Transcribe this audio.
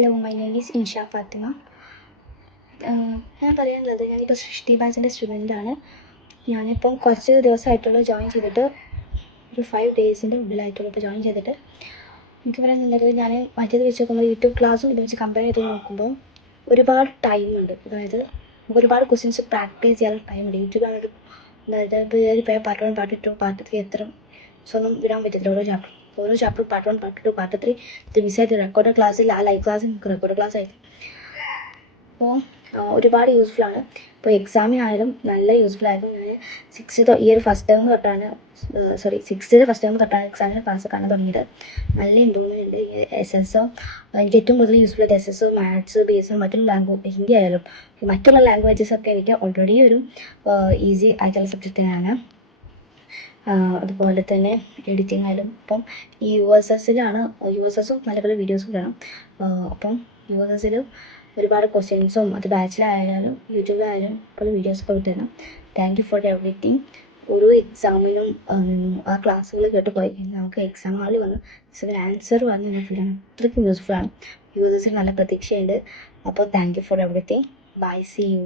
Hello, my name is Insha Fathima. ഞാൻ പറയാനുള്ളത്, ഞാനിപ്പോൾ സൃഷ്ടി ബാച്ചിൻ്റെ സ്റ്റുഡൻ്റാണ്. ഞാനിപ്പം കുറച്ച് ദിവസമായിട്ടുള്ളൂ ജോയിൻ ചെയ്തിട്ട്, ഒരു 5 ഡേയ്സിൻ്റെ ഉള്ളിലായിട്ടുള്ളൂ ഇപ്പോൾ ജോയിൻ ചെയ്തിട്ട്. എനിക്ക് പറയാനുള്ളത്, ഞാൻ മറ്റേത് വെച്ച് നോക്കുമ്പോൾ യൂട്യൂബ് ക്ലാസ്സും ഇത് വെച്ച് കമ്പയർ ചെയ്ത് നോക്കുമ്പോൾ ഒരുപാട് ടൈമുണ്ട്. അതായത് നമുക്ക് ഒരുപാട് ക്വസ്റ്റ്യൻസ് പ്രാക്ടീസ് ചെയ്യാനുള്ള ടൈമുണ്ട്. യൂട്യൂബിലാണെങ്കിൽ അതായത് ഇപ്പോൾ പാർട്ട് 1, പാർട്ട് 2, പാർട്ട് 3 എത്ര ഒന്നും വിടാൻ പറ്റത്തില്ല. ഓരോ ചാപ്റ്റർ പാർട്ട് 1, പാർട്ട് 2, പാർട്ട് 3 ഇത് മിസ്സായിട്ട് റെക്കോർഡ് ക്ലാസ്സിൽ ആ ലൈവ് ക്ലാസ്സിൽ നമുക്ക് റെക്കോർഡ് ക്ലാസ് ആയിരിക്കും. അപ്പോൾ ഒരുപാട് യൂസ്ഫുള്ളാണ്. ഇപ്പോൾ എക്സാമിനായാലും നല്ല യൂസ്ഫുള്ളായിരുന്നു. ഞാൻ ഈ ഒരു ഫസ്റ്റ് ടേം തൊട്ടാണ് സിക്സ്ത്തിലെ ഫസ്റ്റ് ടേം തൊട്ടാണ് എക്സാമിന് ക്ലാസ് കാണാൻ തുടങ്ങിയത്. നല്ല ഇമ്പ്രൂവ്മെൻ്റ് ഉണ്ട്. SSO എനിക്ക് ഏറ്റവും കൂടുതൽ യൂസ്ഫുൾ ആയിട്ട് SSO, മാത്സ്, BS, മറ്റുള്ള ലാംഗ്വേജ്, ഹിന്ദി ആയാലും മറ്റുള്ള ലാംഗ്വേജസൊക്കെ എനിക്ക് ഓൾറെഡി ഒരു ഈസി ആയിട്ടുള്ള സബ്ജക്റ്റ് തന്നെയാണ്. അതുപോലെ തന്നെ എഡിറ്റിംഗ് ആയാലും ഇപ്പം ഈ USSും പല പല വീഡിയോസും കാണാം. അപ്പം USSൽ ഒരുപാട് ക്വസ്റ്റ്യൻസും അത് ബാച്ചിലായാലും യൂട്യൂബിലായാലും പല വീഡിയോസൊക്കെ വിട്ടുതരണം. Thank you for everything. ഓരോ എക്സാമിനും ആ ക്ലാസ്സുകൾ കേട്ട് പോയി കഴിഞ്ഞാൽ നമുക്ക് എക്സാം ഹാളിൽ വന്ന് ആൻസർ വന്ന് ഫീലാണ്. അത്രയ്ക്കും യൂസ്ഫുള്ളാണ്. USSൽ നല്ല പ്രതീക്ഷയുണ്ട്. അപ്പോൾ thank you for everything. Bye, see U.